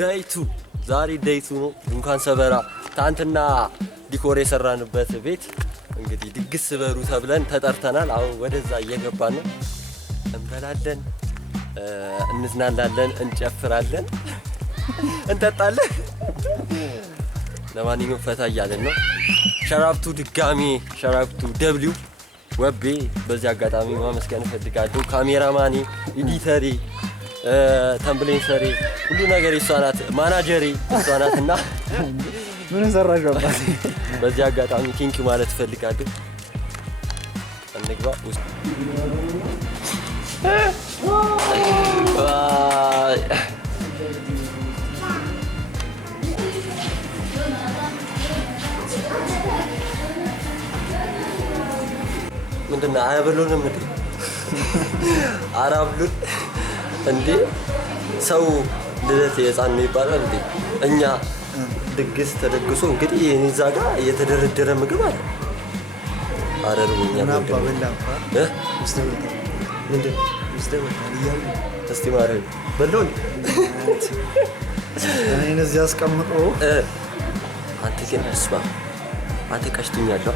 ዳይቱ ዛሬ ዳይቱ ነው። እንኳን ሰበራ ታንትና ዲኮር የሰራንበት ቤት እንግዲህ ድግስ በሩ ተብለን ተጠርተናል። አሁን ወደዛ እየገባን ነው። እንበላለን፣ እንዝናናለን፣ እንጨፍራለን፣ እንጠጣለን። ለማንኛውም ፈታ እያለን ነው። ሸራብቱ ድጋሚ ሸራብቱ ደብሊው ወቤ በዚህ አጋጣሚ ማመስገን እፈልጋለሁ። ካሜራማኔ፣ ኤዲተሬ፣ ተምብሌን ሰሪ ሁሉ ነገር እሷ ናት። ማናጀሬ እሷ ናትና ምን ሰራሽ አባቴ? በዚህ አጋጣሚ ቴንኪው ማለት እፈልጋለሁ። እንግባ ውስጥ ምንድነው? አያበሉንም እንዴ? አራብሉን እንዴ? ሰው ልደት የህፃን ነው ይባላል እንዴ? እኛ ድግስ ተደግሶ እንግዲህ እዛ ጋር የተደረደረ ምግብ አለ። አረርውኛ ምንድን እስቲ ማረኝ በለው እኔን እዚህ አስቀምጦ አንተ ግን እስማ አንተ ቀሽቱኛለሁ።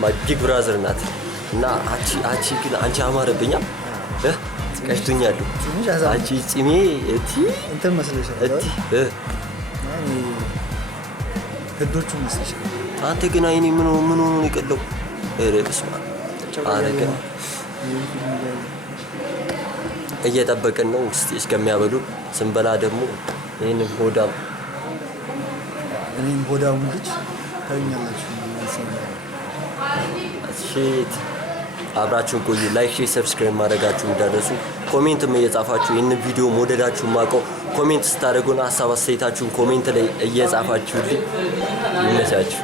ማጂክ ብራዘር ናት እና አቺ ግን አንቺ አማረብኛ ቀሽቱኛለሁ። አቺ ፂሜ እቲ እንትን መስለሻል እቲ ህዶቹ መስለሻል። አንተ ግን አይኔ ምን ሆኖ ነው የቀለው? እስማ አረገ እየጠበቅን ነው እስከሚያበሉ። ስንበላ ደግሞ ይህንን ሆዳም እኔም ሆዳሙ ልጅ ታዩኛላችሁ። ሺት አብራችሁን ቆዩ። ላይክ፣ ሼር፣ ሰብስክራይብ ማድረጋችሁ እንዳትረሱ። ኮሜንትም እየጻፋችሁ ይህንን ቪዲዮ መውደዳችሁን ማውቀው ኮሜንት ስታደርጉና ሀሳብ አስተያየታችሁን ኮሜንት ላይ እየጻፋችሁልኝ ይመቻችሁ።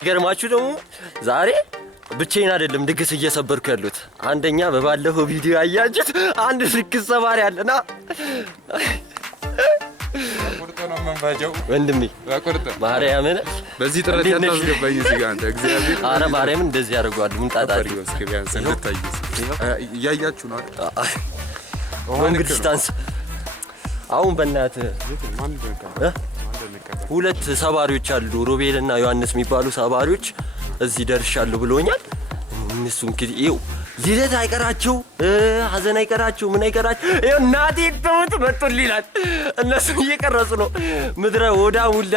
ገርማችሁ ደግሞ ዛሬ ብቻዬን አይደለም ድግስ እየሰበርኩ ያሉት። አንደኛ በባለፈው ቪዲዮ ያያችሁት አንድ ድግስ ሰባሪ አለና ቁርጥ ነው መንፋጃው ወንድሜ ቁርጥ ማርያምን በዚህ ጥረት ያታስገባኝ እዚህ ጋር አንተ እግዚአብሔር አረ ማርያምን እንደዚህ ያደርጋሉ። ምንጣጣሪ ቢያንስ እንድታዩስ እያያችሁ ነው ሎንግ ዲስታንስ። አሁን በእናትህ ሁለት ሰባሪዎች አሉ፣ ሮቤልና ዮሐንስ የሚባሉ ሰባሪዎች እዚህ ደርሻለሁ ብሎኛል። እነሱ እንግዲህ ይኸው ልደት አይቀራቸው፣ ሀዘን አይቀራቸው፣ ምን አይቀራቸው። ይኸው እናቴ ተውት መጡልኝ ይላል። እነሱ እየቀረጹ ነው። ምድረ ወዳ ሙላ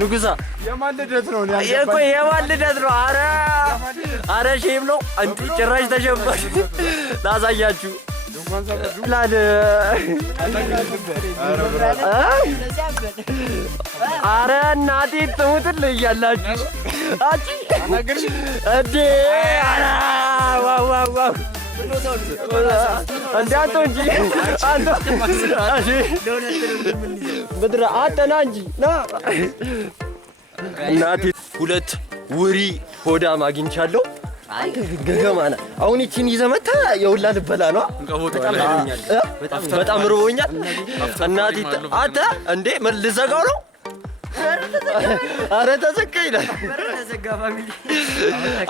ንጉሳ የማን ልደት ነው? የማን ልደት ነው? አረ ሼም ነው አንቺ ጭራሽ ተሸባሽ። ላሳያችሁ አረ እናቴ ትሙትልህ እያላችሁ እንዴ! ዋው እንዳንተ እንጂ ምድረ አጠና እንጂ ና እናቴ። ሁለት ውሪ ሆዳም አግኝቻለሁ። ገገማ ነህ። አሁን ይቺን ይዘህ መተህ የሁላ ልበላ ነው። በጣም ርቦኛል እናቴ። አንተ እንዴ ምን ልዘጋው ነው? አረ ተዘጋ ይላል።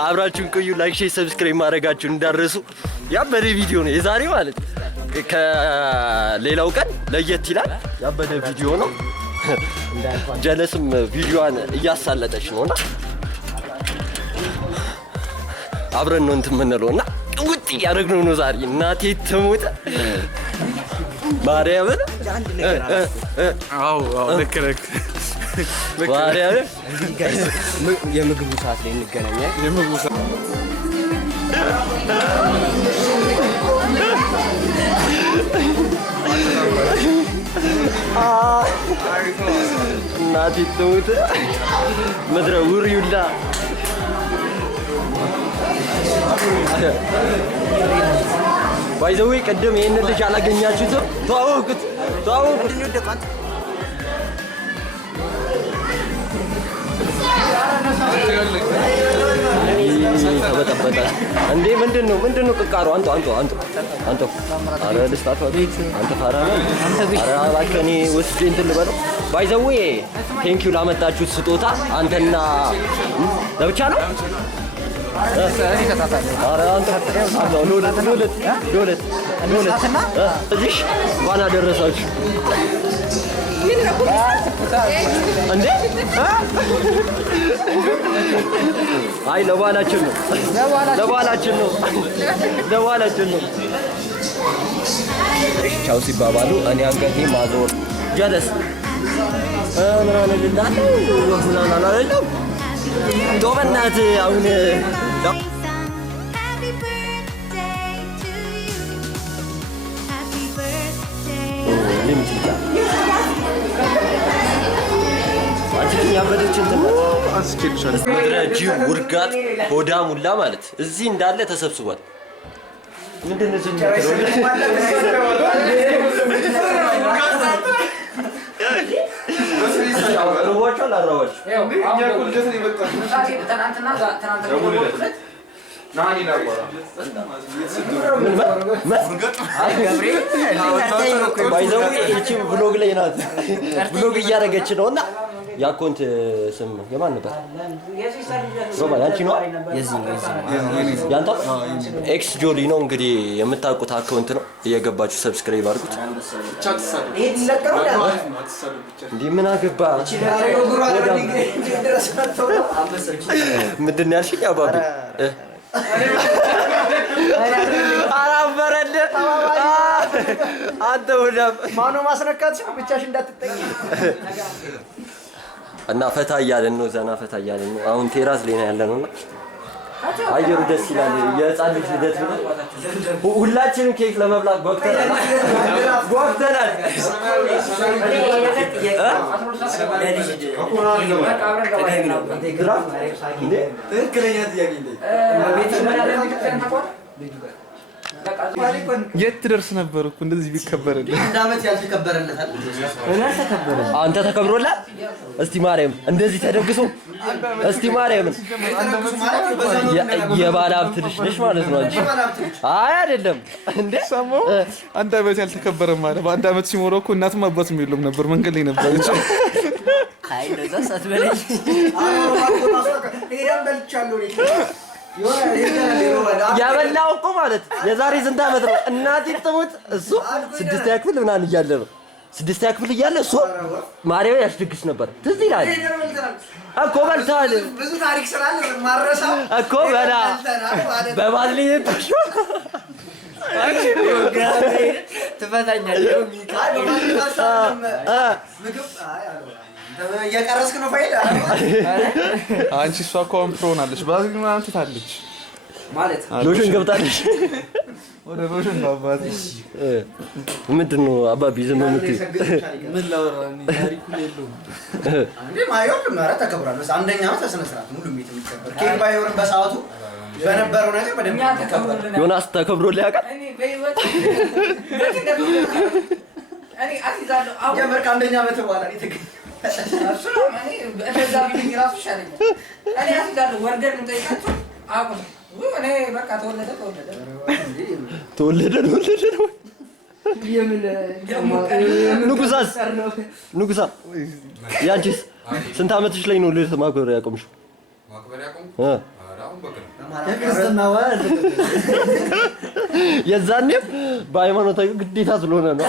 አብራችሁን ቆዩ። ላይክ፣ ሼር፣ ሰብስክራይብ ማድረጋችሁን እንዳትረሱ። ያበደ ቪዲዮ ነው የዛሬ ማለት ከሌላው ቀን ለየት ይላል። ያበደ ቪዲዮ ነው። ጀለስም ቪዲዮዋን እያሳለጠች ነውና አብረን ነው እንትን የምንለው እና ውጥ እያደረግነው ነው ዛሬ። እናቴ ትሙት ማርያምን። አዎ ልክ ነህ። ማርያምን የምግቡ ሰዓት ላይ እንገናኛለን። የምግቡ ሰዓት እናቴ ትሙት ምድረ ውርዩላ ባይዘዌ ቅድም ይሄንን ልጅ አላገኛችሁትም? ተዋወቁት። ተበጠበጠ እንዴ! ምንድነው ቅቃሩ? አንተ አረ ልስጣት አንተ ፋራ ነህ። አረ እባክህ እኔ ወስጄ እንትን ልበለው። ባይዘዌ ቴንኪው ላመጣችሁት ስጦታ አንተና ለብቻ ነው። አረ አንተ ዶለት እዚህ እንኳን አደረሳችሁ እንዴ! አይ ለባላችን ነው። ቻው ሲባባሉ እኔ አንገቴ ማዞር ጀለስ ምናምን ልላለው ምናምን አላለለም። እንደው በእናትህ አሁን ምድረ ጅብ ውርጋጥ ሆዳ ሙላ ማለት እዚህ እንዳለ ተሰብስቧል። ምንድን ነው ባይዘው እቺ ብሎግ ላይ ናት። ብሎግ እያደረገች ነው እና የአካውንት ስም የማን ነበር? ሮባ ያንቺ ነው? ያንተ ኤክስ ጆሊ ነው። እንግዲህ የምታውቁት አካውንት ነው። እየገባችሁ ሰብስክራይብ አድርጉት። እንዲህ ምን አገባ? ምንድን ነው ያልሽኝ? አባቢ አራበረደ አንተ ወዳም ማኖ ማስነካት ብቻሽ እንዳትጠቂ እና ፈታ እያለን ነው። ዘና ፈታ እያለን ነው። አሁን ቴራስ ላይ ነው ያለነው እና አየሩ ደስ ይላል። የህፃን ልጅ ልደት ነው። ሁላችንም ኬክ ለመብላት ጓጉተናል። ትክክለኛ ጥያቄ የት ትደርስ ነበር እኮ እንደዚህ ቢከበርልህ። አንድ ዓመት ያልተከበረለታል። አንተ ተከብሮላል? እስቲ ማርያም እንደዚህ ተደግሶ እስቲ ማርያም የባለ ሀብት ልጅ ነሽ ማለት ነው አንቺ። አይ አይደለም እንዴ ሰማሁ። አንድ ዓመት ያልተከበረ ማለት በአንድ ዓመት ሲሞላው እኮ እናትም አባትም የለውም ነበር፣ መንገድ ላይ ነበር እንጂ። አይ እንደዛ ሳትበለኝ ያበላው እኮ ማለት የዛሬ ስንት ዓመት ነው? እናቴ ትሙት እሱ 6ኛ ክፍል ምናምን እያለ ነው። 6ኛ ክፍል እያለ እሱ ማርያም ያስደግስ ነበር። ትዝ ይላል እኮ በልተሃል። ብዙ ታሪክ ስላለ ማረሳው እኮ በላ በባልኝ ተሽ ትፈታኛለህ። እየቀረስክ ነው ፋይዳ አንቺ እሷ እኮ አሁን ፕሮ ሆናለች። ባዝሊ ምናምን ትታለች ማለት ሎሽን ገብታለች። ወደ ሎሽን ባባት ምንድን ነው አባቢ ዝም የምትይው? ምን ላወራ ታሪኩ የለውም እንዴ ማየው ምራ ተከብሯል። አንደኛ ዓመት በስነ ስርዓት ሙሉ ቤት የሚከበር ኬክ ባይወርም በሰዓቱ በነበረው ነገር በደንብ ተከብሯል። ዮናስ ተከብሮልህ ያውቃል? እኔ አትይዛለሁ አሁን ጀመር ከአንደኛ ዓመት በኋላ ነው እሱ ነው። እኔ እንደዛ ቢልኝ ራሱ ይሻለኛል። እኔ አትይዛለሁ ወርደን እንጠይቃቸው አቁም። እኔ በቃ ተወለደ ነው የምን ንጉሳ ያንቺስ ስንት ዓመትሽ ላይ ነው ልደት ማክበር ያቆምሽው? የዛኔም በሃይማኖታዊ ግዴታ ስለሆነ ነው።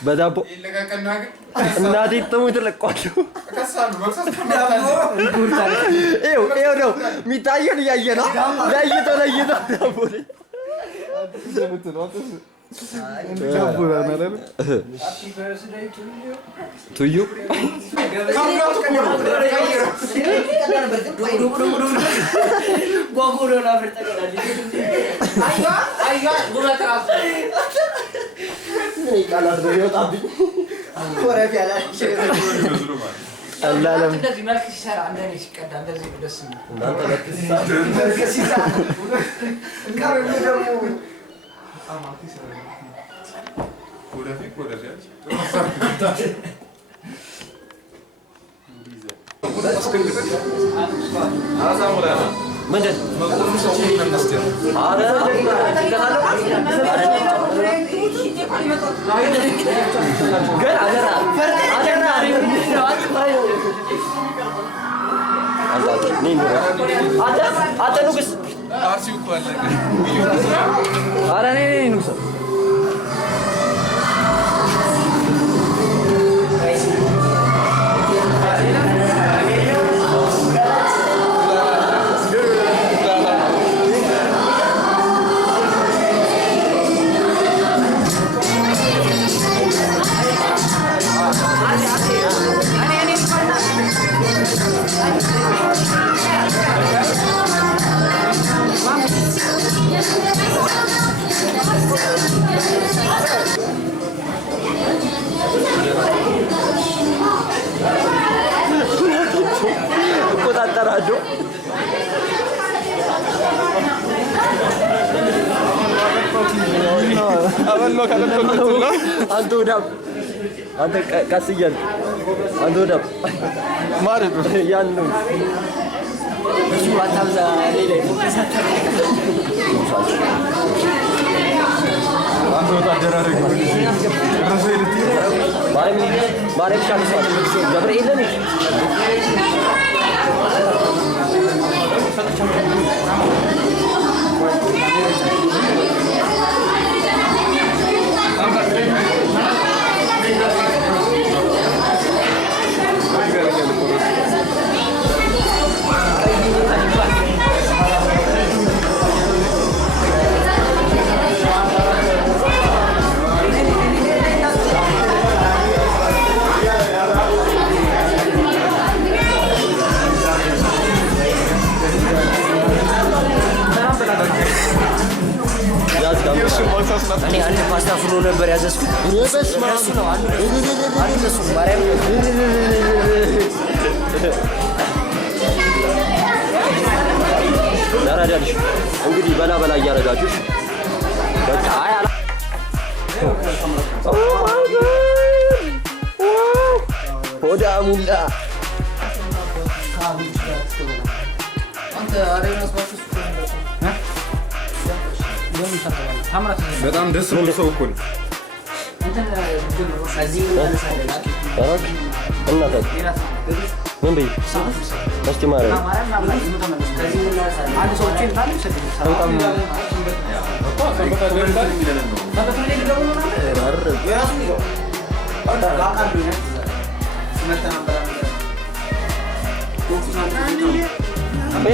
በዳቦ እናቴ ትሙት ለቋቸው ይኸው ነው የሚታየን እያየ ነው ለይቶ ዳቦ ቱዩ ምንድን ግን አደራ አንተ ንጉስ ኧረ እኔ ንጉስ እቆጣጠራለሁ አንተ ወዳም አንተ ቀስ እያልክ አንተ ወዳም ማለት ነው ያን ነው እሱ አታብዛ ሌላ አንተ ወታደር አደረገ ማረም ሻልሷል ገብርኤል ነኝ እኔ አንድ ፓስታ ፍሮ ነበር ያዘዝኩት እሱ ነው አንዱ እሱ ማርያም ዳራዳልሽ እንግዲህ በላ በላ እያደረጋችሁ በቃ አይ አላ ሆዳ ሙላ በጣም ደስ ብሎ ሰው እኮ ነው ምን በይ እስቲ ማርያም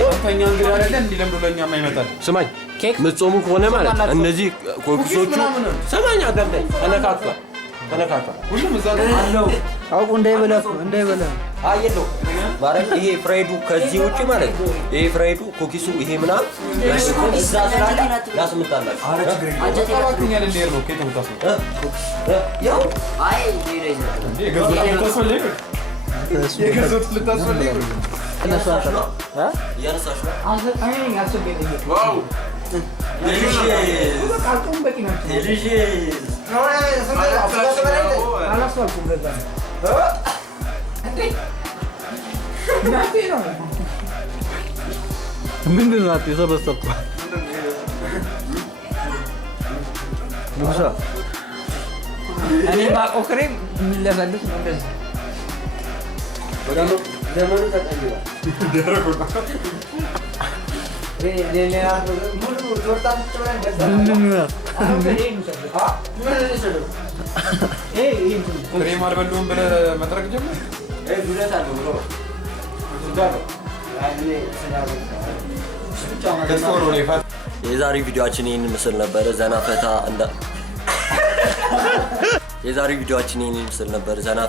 አንተኛ እንግዲህ አይደለ እንዲለምዱ ለኛማ ይመጣል ስማኝ ምጾሙ ከሆነ ማለት እነዚህ ኮክሶቹ ሰማኛ ገንደ ተነካካ ሁሉም እዛ አለው አውቁ እንዳይበላ አየለው ማለት ይሄ ፍራይዱ ከዚህ ውጪ ማለት ይሄ ፍራይዱ ኮኪሱ ይሄ ምናምን እዛ ስላለ ያስምጣላችሁ አጀታኛል እንዴት ነው ከየት ወጣው ያው አይ የገዙት ልታስፈልግ ያነሳሽ ዋው ምንድን ነው የሰበሰብኩት? ንጉሳ እኔ ማቆ ክሬም የሚለፈልፍ ነው እንደዚህ ዘመኑ ተቀይሯል። ምንድን ነው ክሬም አልበሉም ብለህ መጥረግ ጀመር። ጉዳት አለው ብሎ የዛሬ ቪዲዮአችን ይህን ምስል ነበረ። ዘና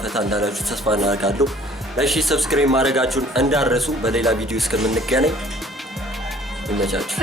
ፈታ እንዳላችሁ ተስፋ እናደርጋለሁ። እሺ ሰብስክራይብ ማድረጋችሁን እንዳረሱ። በሌላ ቪዲዮ እስከምንገናኝ ይመቻችሁ።